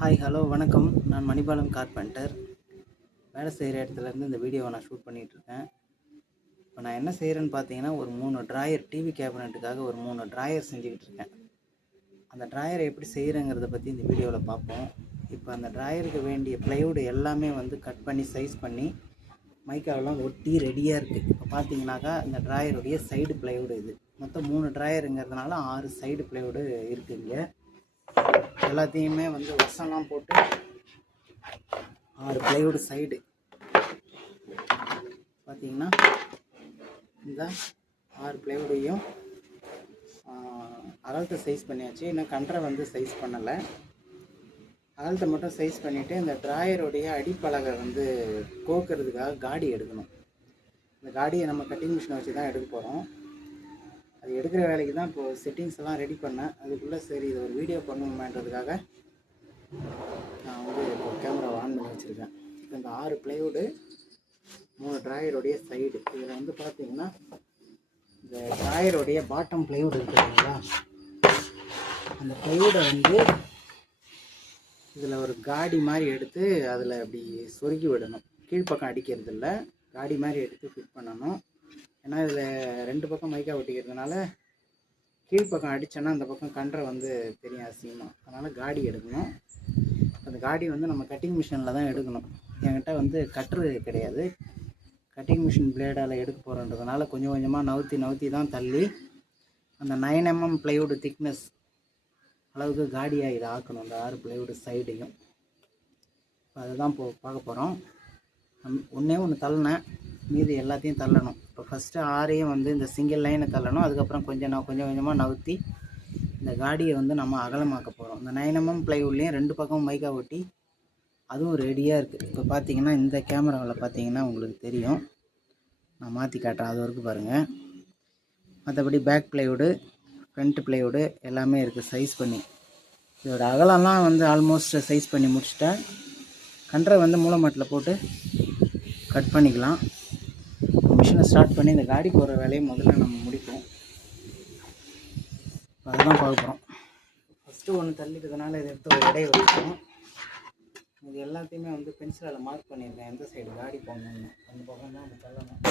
Hi hello வணக்கம். நான் Manibalan carpenter. வேலை செய்கிற இடத்துலேருந்து இந்த வீடியோவை நான் ஷூட் பண்ணிகிட்ருக்கேன். இப்போ நான் என்ன செய்கிறேன்னு பார்த்தீங்கன்னா, ஒரு 3 ட்ராயர் டிவி கேபினட்டுக்காக ஒரு 3 ட்ராயர் செஞ்சுக்கிட்டு இருக்கேன். அந்த ட்ராயரை எப்படி செய்கிறேங்கிறத பற்றி இந்த வீடியோவில் பார்ப்போம். இப்போ அந்த ட்ராயருக்கு வேண்டிய ப்ளைவுட் எல்லாமே வந்து கட் பண்ணி சைஸ் பண்ணி மைக்காவெல்லாம் ஒட்டி ரெடியாக இருக்குது. இப்போ பார்த்தீங்கன்னாக்கா இந்த ட்ராயருடைய சைடு ப்ளைவுடு இது. மொத்தம் 3 ட்ராயருங்கிறதுனால 6 சைடு ப்ளைவுடு இருக்குது. இங்கே எல்லாத்தையுமே வந்து வசம்லாம் போட்டு 6 ப்ளைவுட் சைடு பார்த்தீங்கன்னா இந்த 6 ப்ளைவுடையும் அகலத்தை சைஸ் பண்ணியாச்சு. இன்னும் கன்றை வந்து சைஸ் பண்ணலை. அகலத்தை மட்டும் சைஸ் பண்ணிவிட்டு இந்த ட்ராயருடைய அடிப்பலகை வந்து கோக்கிறதுக்காக காடி எடுக்கணும். இந்த காடியை நம்ம கட்டிங் மிஷினை வச்சு தான் எடுக்க போகிறோம். அது எடுக்கிற வேலைக்கு தான் இப்போது செட்டிங்ஸ் எல்லாம் ரெடி பண்ணேன். அதுக்குள்ளே சரி இது ஒரு வீடியோ பண்ணணுமேன்றதுக்காக நான் வந்து இப்போ கேமராவை ஆன் பண்ணி வச்சுருக்கேன். இப்போ இந்த 6 ப்ளைவுடு 3 ட்ராயருடைய சைடு இதில் வந்து பார்த்தீங்கன்னா இந்த ட்ராயருடைய பாட்டம் ப்ளைவுட் இருக்குது இல்லைங்களா, அந்த ப்ளைவுடை வந்து இதில் ஒரு காடி மாதிரி எடுத்து அதில் அப்படி சொருக்கி விடணும். கீழ்ப்பக்கம் அடிக்கிறது இல்லை, காடி மாதிரி எடுத்து ஃபிட் பண்ணணும். ஏன்னா இதில் 2 பக்கம் மைக்கா ஒட்டிக்கிறதுனால கீழ்ப்பக்கம் அடித்தோன்னா அந்த பக்கம் கன்றை வந்து தெரியும் அசிங்கமாக. அதனால் காடி எடுக்கணும். அந்த காடி வந்து நம்ம கட்டிங் மிஷினில் தான் எடுக்கணும். என்கிட்ட வந்து கட்ரு கிடையாது. கட்டிங் மிஷின் பிளேடால் எடுக்க போகிறன்றதுனால கொஞ்சம் கொஞ்சமாக நவுத்தி தான் தள்ளி அந்த 9 mm ப்ளைவுட் திக்னஸ் அளவுக்கு காடியாக இதை ஆக்கணும். அந்த 6 ப்ளைவுட் சைடையும் அதுதான் பார்க்க போகிறோம். ஒன்றே ஒன்று தள்ளினேன், மீது எல்லாத்தையும் தள்ளணும். இப்போ ஃபஸ்ட்டு 6ஐயும் வந்து இந்த சிங்கிள் லைனை தள்ளணும். அதுக்கப்புறம் கொஞ்சம் கொஞ்சமாக நவுத்தி இந்த காடியை வந்து நம்ம அகலமாக்க போகிறோம். இந்த 9 mm ப்ளைவுட்லேயும் 2 பக்கமும் மைக்கா ஒட்டி அதுவும் ரெடியாக இருக்குது. இப்போ பார்த்தீங்கன்னா இந்த கேமராவில் பார்த்தீங்கன்னா உங்களுக்கு தெரியும், நான் மாற்றி காட்டுறேன், அது வரைக்கும் பாருங்கள். மற்றபடி பேக் ப்ளைவுடு ஃப்ரண்ட் ப்ளைவுடு எல்லாமே இருக்குது சைஸ் பண்ணி. இதோட அகலம்லாம் வந்து ஆல்மோஸ்ட் சைஸ் பண்ணி முடிச்சுட்டேன். கன்றை வந்து மூலமாட்டில் போட்டு கட் பண்ணிக்கலாம். மிஷினை ஸ்டார்ட் பண்ணி இந்த காடி போடுற வேலையை முதல்ல நம்ம முடிப்போம். அதுதான் பார்க்க போகிறோம். ஃபஸ்ட்டு ஒன்று தள்ளிட்டதுனால இதை எடுத்து ஒரு இடையை வச்சுக்கணும். இது எல்லாத்தையுமே வந்து பென்சிலால் மார்க் பண்ணியிருக்கேன், எந்த சைடு காடி போடணும்னு. அந்த பக்கம் தான் நம்ம தள்ளணும்.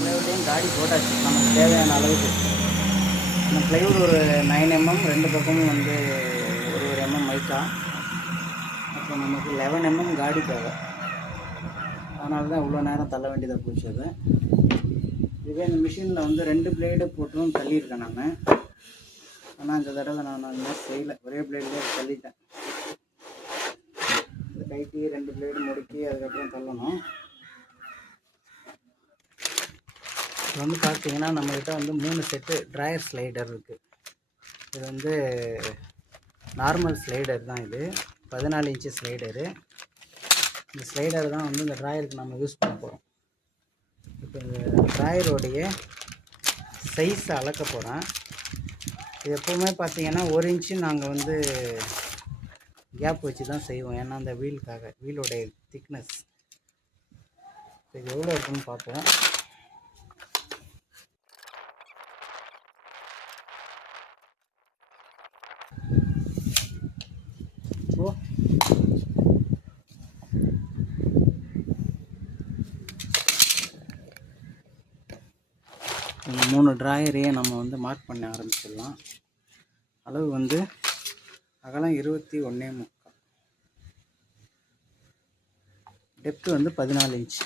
ப்ளைவுட்டையும் காடி போட்டாச்சு நமக்கு தேவையான அளவுக்கு. இந்த ப்ளைவுட் ஒரு 9 mm, 2 பக்கமும் வந்து ஒரு mm மைக்கா. அப்போ நமக்கு 11 mm காடி தேவை. அதனால தான் இவ்வளோ நேரம் தள்ள வேண்டியதாக போச்சு. அது இதுவே இந்த மிஷினில் வந்து 2 பிளேடு போட்டும் தள்ளியிருக்கேன் நான். ஆனால் இந்த தடவை நான் அந்த மாதிரி செய்யலை, ஒரே பிளேட்லேயே தள்ளிட்டேன். இந்த கைட்டி 2 பிளேடு முடுக்கி அதுக்கப்புறம் தள்ளணும். இது வந்து பார்த்தீங்கன்னா நம்மகிட்ட வந்து 3 செட்டு ட்ராயர் ஸ்லைடர் இருக்குது. இது வந்து நார்மல் ஸ்லைடர் தான். இது 14 இன்ச்சு ஸ்லைடரு. இந்த ஸ்லைடர் தான் வந்து இந்த ட்ராயருக்கு நம்ம யூஸ் பண்ண போகிறோம். இப்போ இந்த ட்ராயருடைய சைஸை அளக்க போகிறேன். இது எப்போவுமே பார்த்தீங்கன்னா 1 இன்ச்சு நாங்கள் வந்து கேப் வச்சு தான் செய்வோம். ஏன்னா அந்த வீலுக்காக, வீலோடைய திக்னஸ். இது எவ்வளோ இருக்குன்னு பார்ப்போம். இப்போது இந்த 3 ட்ராயரையே நம்ம வந்து மார்க் பண்ண ஆரம்பிச்சிடலாம். அளவு வந்து அகலம் 21.75, டெப்த்து வந்து 14 இன்ச்.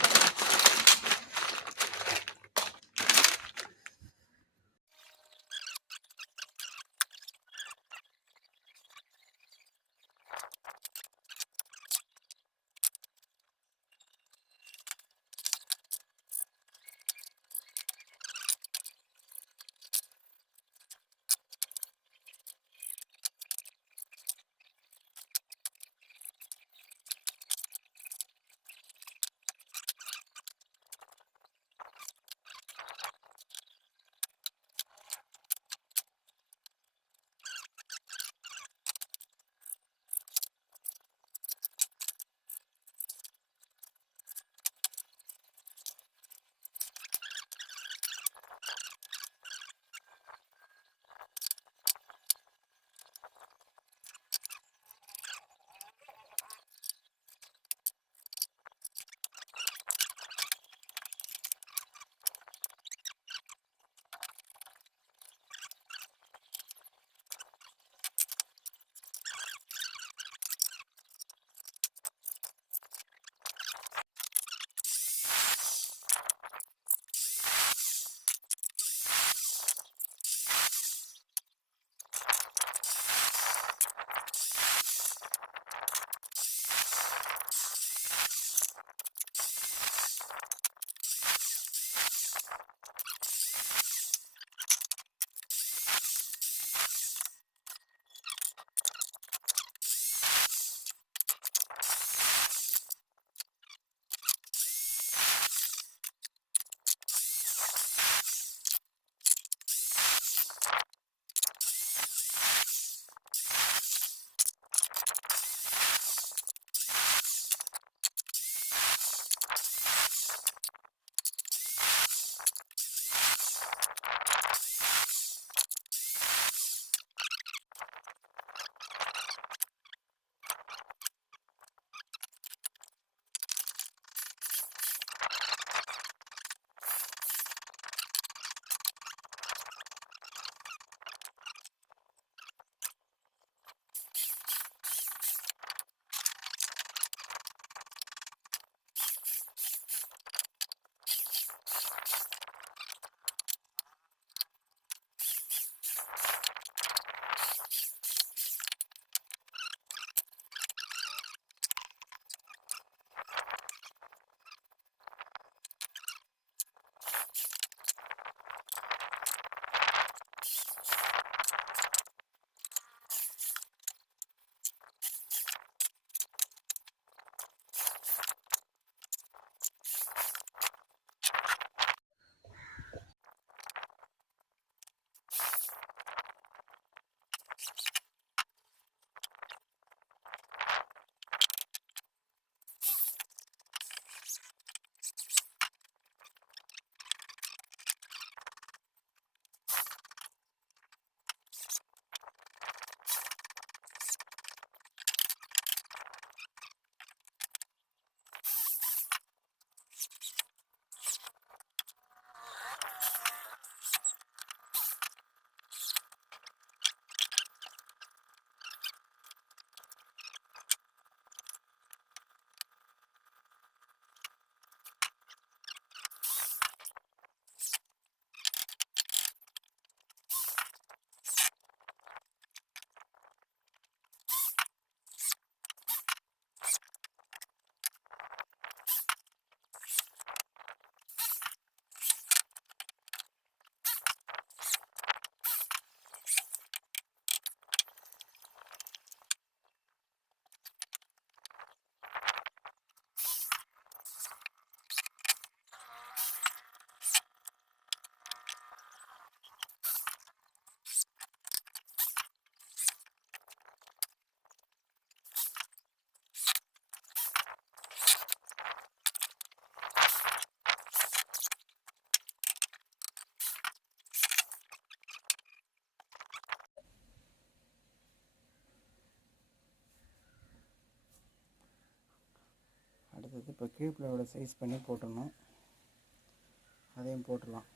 அடுத்து இப்போ கீழ்ப்ளவோட சைஸ் பண்ணி போட்டுடணும். அதையும் போட்டுடலாம்.